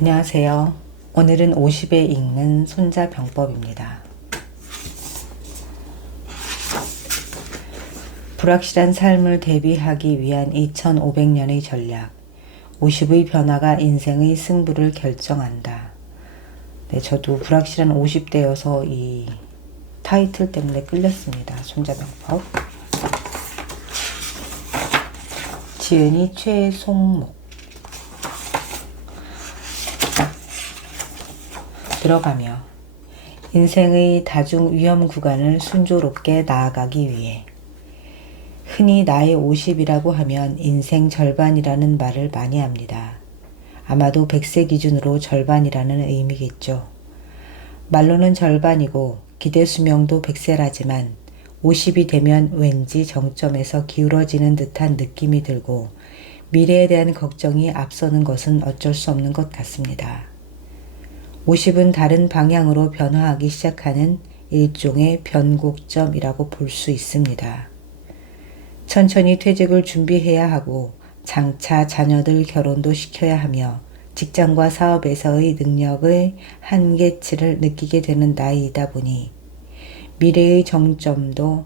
안녕하세요. 오늘은 50에 읽는 손자병법입니다. 불확실한 삶을 대비하기 위한 2500년의 전략. 50의 변화가 인생의 승부를 결정한다. 네, 저도 불확실한 50대여서 이 타이틀 때문에 끌렸습니다. 손자병법. 지은이 최송목. 들어가며 인생의 다중 위험 구간을 순조롭게 나아가기 위해 흔히 나이 50이라고 하면 인생 절반이라는 말을 많이 합니다. 아마도 100세 기준으로 절반이라는 의미겠죠. 말로는 절반이고 기대 수명도 100세라지만 50이 되면 왠지 정점에서 기울어지는 듯한 느낌이 들고 미래에 대한 걱정이 앞서는 것은 어쩔 수 없는 것 같습니다. 50은 다른 방향으로 변화하기 시작하는 일종의 변곡점이라고 볼 수 있습니다. 천천히 퇴직을 준비해야 하고 장차 자녀들 결혼도 시켜야 하며 직장과 사업에서의 능력의 한계치를 느끼게 되는 나이이다 보니 미래의 정점도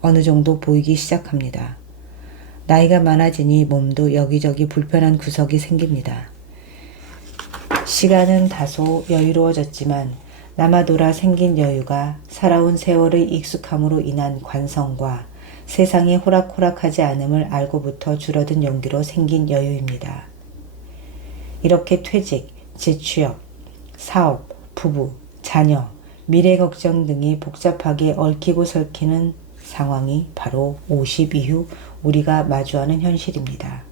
어느 정도 보이기 시작합니다. 나이가 많아지니 몸도 여기저기 불편한 구석이 생깁니다. 시간은 다소 여유로워졌지만 남아돌아 생긴 여유가 살아온 세월의 익숙함으로 인한 관성과 세상이 호락호락하지 않음을 알고부터 줄어든 용기로 생긴 여유입니다. 이렇게 퇴직, 재취업, 사업, 부부, 자녀, 미래 걱정 등이 복잡하게 얽히고 설키는 상황이 바로 50 이후 우리가 마주하는 현실입니다.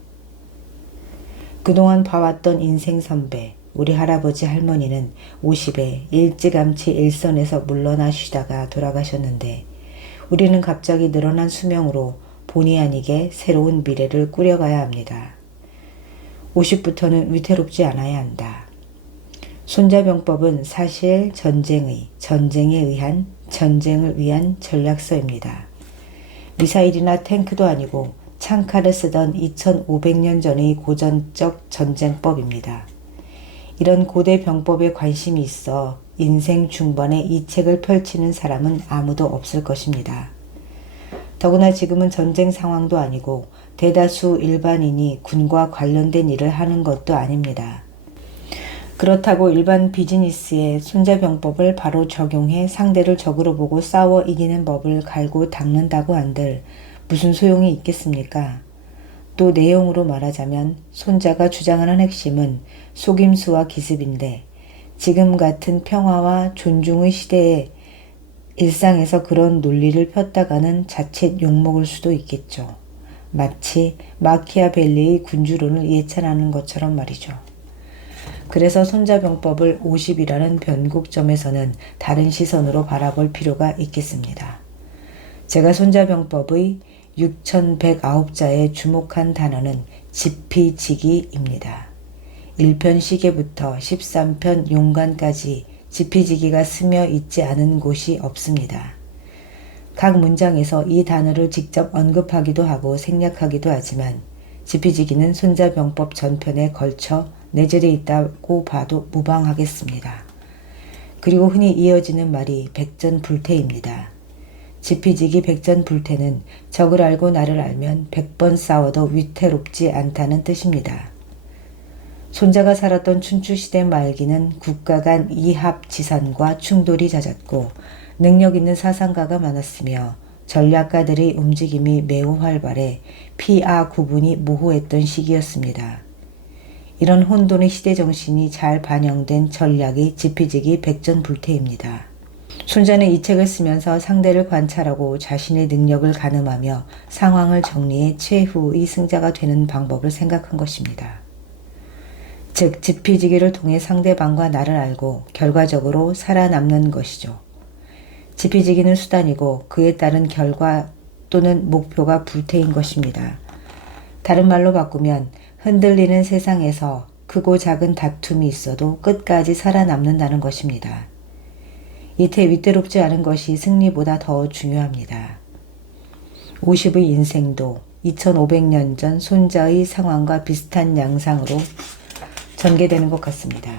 그동안 봐왔던 인생 선배, 우리 할아버지 할머니는 50에 일찌감치 일선에서 물러나 쉬다가 돌아가셨는데 우리는 갑자기 늘어난 수명으로 본의 아니게 새로운 미래를 꾸려가야 합니다. 50부터는 위태롭지 않아야 한다. 손자병법은 사실 전쟁을 위한 전략서입니다. 미사일이나 탱크도 아니고 창칼을 쓰던 2500년 전의 고전적 전쟁법입니다. 이런 고대 병법에 관심이 있어 인생 중반에 이 책을 펼치는 사람은 아무도 없을 것입니다. 더구나 지금은 전쟁 상황도 아니고 대다수 일반인이 군과 관련된 일을 하는 것도 아닙니다. 그렇다고 일반 비즈니스에 손자병법을 바로 적용해 상대를 적으로 보고 싸워 이기는 법을 갈고 닦는다고 한들 무슨 소용이 있겠습니까? 또 내용으로 말하자면 손자가 주장하는 핵심은 속임수와 기습인데 지금 같은 평화와 존중의 시대에 일상에서 그런 논리를 폈다가는 자칫 욕먹을 수도 있겠죠. 마치 마키아벨리의 군주론을 예찬하는 것처럼 말이죠. 그래서 손자병법을 50이라는 변곡점에서는 다른 시선으로 바라볼 필요가 있겠습니다. 제가 손자병법의 6109자에 주목한 단어는 지피지기입니다. 1편 시계부터 13편 용관까지 지피지기가 스며 있지 않은 곳이 없습니다. 각 문장에서 이 단어를 직접 언급하기도 하고 생략하기도 하지만 지피지기는 손자병법 전편에 걸쳐 내재되어 있다고 봐도 무방하겠습니다. 그리고 흔히 이어지는 말이 백전불태입니다. 지피지기 백전불태는 적을 알고 나를 알면 100번 싸워도 위태롭지 않다는 뜻입니다. 손자가 살았던 춘추시대 말기는 국가 간 이합지산과 충돌이 잦았고 능력 있는 사상가가 많았으며 전략가들의 움직임이 매우 활발해 피아 구분이 모호했던 시기였습니다. 이런 혼돈의 시대 정신이 잘 반영된 전략이 지피지기 백전불태입니다. 손자는 이 책을 쓰면서 상대를 관찰하고 자신의 능력을 가늠하며 상황을 정리해 최후의 승자가 되는 방법을 생각한 것입니다. 즉 지피지기를 통해 상대방과 나를 알고 결과적으로 살아남는 것이죠. 지피지기는 수단이고 그에 따른 결과 또는 목표가 불태인 것입니다. 다른 말로 바꾸면 흔들리는 세상에서 크고 작은 다툼이 있어도 끝까지 살아남는다는 것입니다. 이태 위태롭지 않은 것이 승리보다 더 중요합니다. 50의 인생도 2500년 전 손자의 상황과 비슷한 양상으로 전개되는 것 같습니다.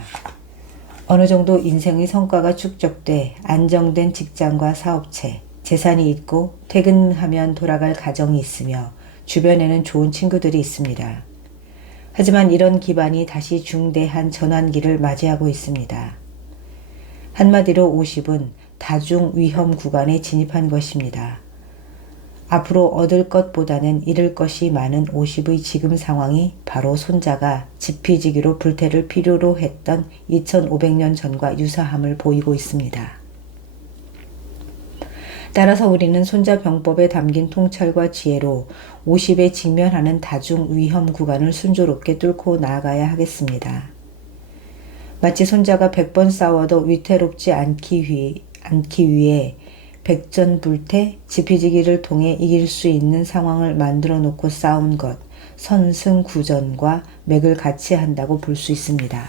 어느 정도 인생의 성과가 축적돼 안정된 직장과 사업체, 재산이 있고 퇴근하면 돌아갈 가정이 있으며 주변에는 좋은 친구들이 있습니다. 하지만 이런 기반이 다시 중대한 전환기를 맞이하고 있습니다. 한마디로 50은 다중 위험 구간에 진입한 것입니다. 앞으로 얻을 것보다는 잃을 것이 많은 50의 지금 상황이 바로 손자가 지피지기로 불태를 필요로 했던 2500년 전과 유사함을 보이고 있습니다. 따라서 우리는 손자 병법에 담긴 통찰과 지혜로 50에 직면하는 다중 위험 구간을 순조롭게 뚫고 나아가야 하겠습니다. 마치 손자가 100번 싸워도 위태롭지 않기 위해 백전불태 지피지기를 통해 이길 수 있는 상황을 만들어 놓고 싸운 것, 선승구전과 맥을 같이 한다고 볼 수 있습니다.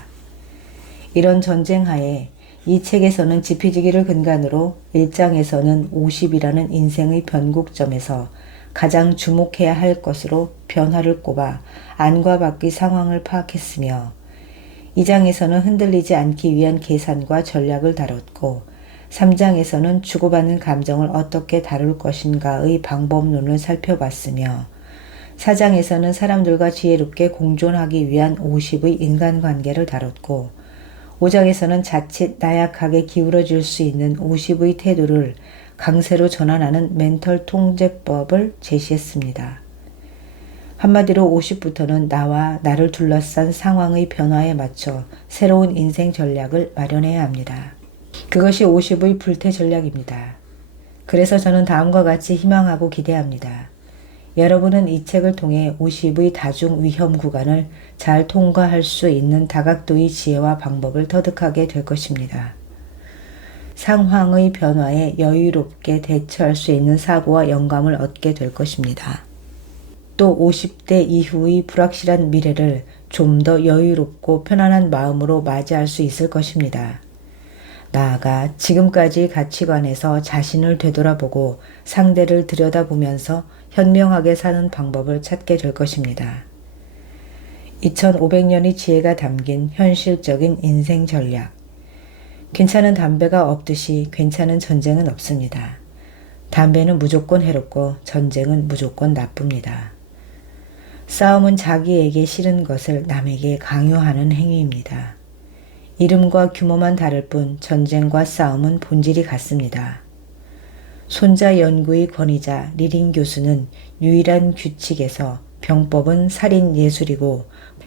이런 전쟁하에 이 책에서는 지피지기를 근간으로 1장에서는 50이라는 인생의 변곡점에서 가장 주목해야 할 것으로 변화를 꼽아 안과 밖의 상황을 파악했으며 2장에서는 흔들리지 않기 위한 계산과 전략을 다뤘고 3장에서는 주고받는 감정을 어떻게 다룰 것인가의 방법론을 살펴봤으며 4장에서는 사람들과 지혜롭게 공존하기 위한 50의 인간관계를 다뤘고 5장에서는 자칫 나약하게 기울어질 수 있는 50의 태도를 강세로 전환하는 멘털 통제법을 제시했습니다. 한마디로 50부터는 나와 나를 둘러싼 상황의 변화에 맞춰 새로운 인생 전략을 마련해야 합니다. 그것이 50의 불태 전략입니다. 그래서 저는 다음과 같이 희망하고 기대합니다. 여러분은 이 책을 통해 50의 다중 위험 구간을 잘 통과할 수 있는 다각도의 지혜와 방법을 터득하게 될 것입니다. 상황의 변화에 여유롭게 대처할 수 있는 사고와 영감을 얻게 될 것입니다. 또 50대 이후의 불확실한 미래를 좀 더 여유롭고 편안한 마음으로 맞이할 수 있을 것입니다. 나아가 지금까지의 가치관에서 자신을 되돌아보고 상대를 들여다보면서 현명하게 사는 방법을 찾게 될 것입니다. 2500년의 지혜가 담긴 현실적인 인생 전략. 괜찮은 담배가 없듯이 괜찮은 전쟁은 없습니다. 담배는 무조건 해롭고 전쟁은 무조건 나쁩니다. 싸움은 자기에게 싫은 것을 남에게 강요하는 행위입니다. 이름과 규모만 다를 뿐 전쟁과 싸움은 본질이 같습니다. 손자 연구의 권위자 리링 교수는 유일한 규칙에서 병법은 살인 예술이고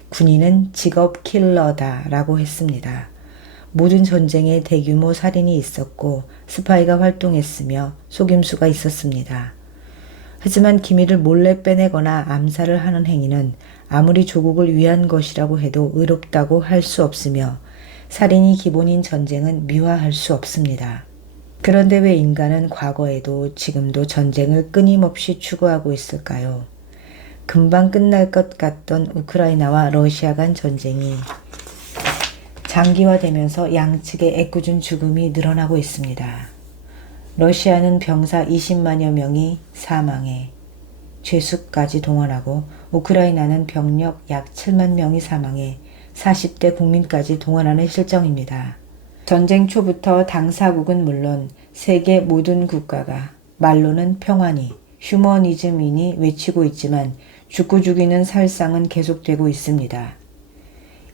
군인은 직업 킬러다 라고 했습니다. 모든 전쟁에 대규모 살인이 있었고 스파이가 활동했으며 속임수가 있었습니다. 하지만 기밀을 몰래 빼내거나 암살을 하는 행위는 아무리 조국을 위한 것이라고 해도 의롭다고 할 수 없으며 살인이 기본인 전쟁은 미화할 수 없습니다. 그런데 왜 인간은 과거에도 지금도 전쟁을 끊임없이 추구하고 있을까요? 금방 끝날 것 같던 우크라이나와 러시아 간 전쟁이 장기화되면서 양측의 애꿎은 죽음이 늘어나고 있습니다. 러시아는 병사 20만여 명이 사망해 죄수까지 동원하고 우크라이나는 병력 약 7만 명이 사망해 40대 국민까지 동원하는 실정입니다. 전쟁 초부터 당사국은 물론 세계 모든 국가가 말로는 평화니 휴머니즘이니 외치고 있지만 죽고 죽이는 살상은 계속되고 있습니다.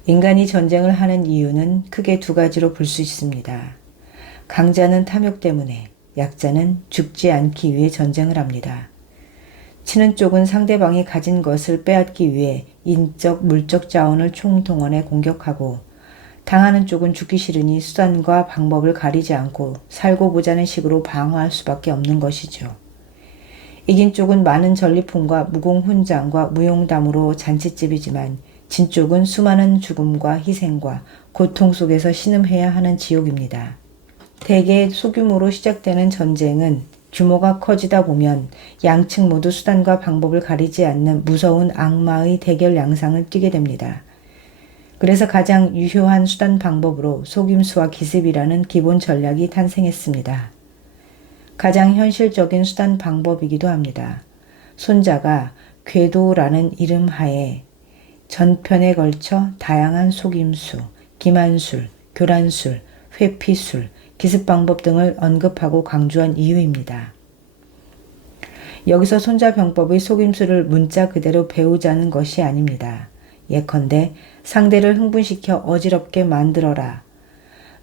인간이 전쟁을 하는 이유는 크게 두 가지로 볼 수 있습니다. 강자는 탐욕 때문에, 약자는 죽지 않기 위해 전쟁을 합니다. 치는 쪽은 상대방이 가진 것을 빼앗기 위해 인적, 물적 자원을 총동원해 공격하고 당하는 쪽은 죽기 싫으니 수단과 방법을 가리지 않고 살고 보자는 식으로 방어할 수밖에 없는 것이죠. 이긴 쪽은 많은 전리품과 무공훈장과 무용담으로 잔치집이지만 진 쪽은 수많은 죽음과 희생과 고통 속에서 신음해야 하는 지옥입니다. 대개 소규모로 시작되는 전쟁은 규모가 커지다 보면 양측 모두 수단과 방법을 가리지 않는 무서운 악마의 대결 양상을 띠게 됩니다. 그래서 가장 유효한 수단 방법으로 속임수와 기습이라는 기본 전략이 탄생했습니다. 가장 현실적인 수단 방법이기도 합니다. 손자가 궤도라는 이름 하에 전편에 걸쳐 다양한 속임수, 기만술, 교란술, 회피술, 기습 방법 등을 언급하고 강조한 이유입니다. 여기서 손자병법의 속임수를 문자 그대로 배우자는 것이 아닙니다. 예컨대 상대를 흥분시켜 어지럽게 만들어라.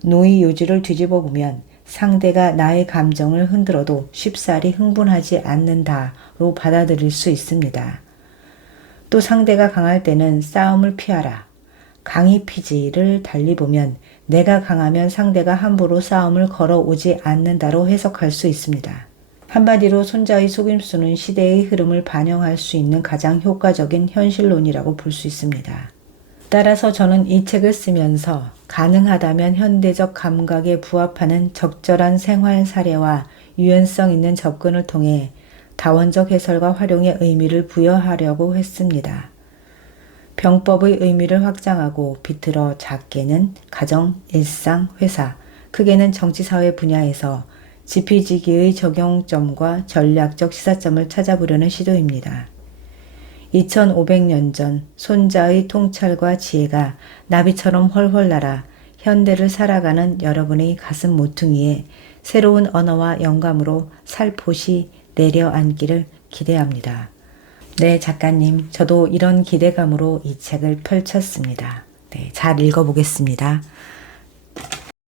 노의 요지를 뒤집어 보면 상대가 나의 감정을 흔들어도 쉽사리 흥분하지 않는다로 받아들일 수 있습니다. 또 상대가 강할 때는 싸움을 피하라. 강의 피지를 달리 보면 내가 강하면 상대가 함부로 싸움을 걸어오지 않는다로 해석할 수 있습니다. 한마디로 손자의 속임수는 시대의 흐름을 반영할 수 있는 가장 효과적인 현실론이라고 볼 수 있습니다. 따라서 저는 이 책을 쓰면서 가능하다면 현대적 감각에 부합하는 적절한 생활 사례와 유연성 있는 접근을 통해 다원적 해설과 활용의 의미를 부여하려고 했습니다. 병법의 의미를 확장하고 비틀어 작게는 가정, 일상, 회사, 크게는 정치사회 분야에서 지피지기의 적용점과 전략적 시사점을 찾아보려는 시도입니다. 2500년 전 손자의 통찰과 지혜가 나비처럼 훨훨 날아 현대를 살아가는 여러분의 가슴 모퉁이에 새로운 언어와 영감으로 살포시 내려앉기를 기대합니다. 네, 작가님, 저도 이런 기대감으로 이 책을 펼쳤습니다. 네, 잘 읽어보겠습니다.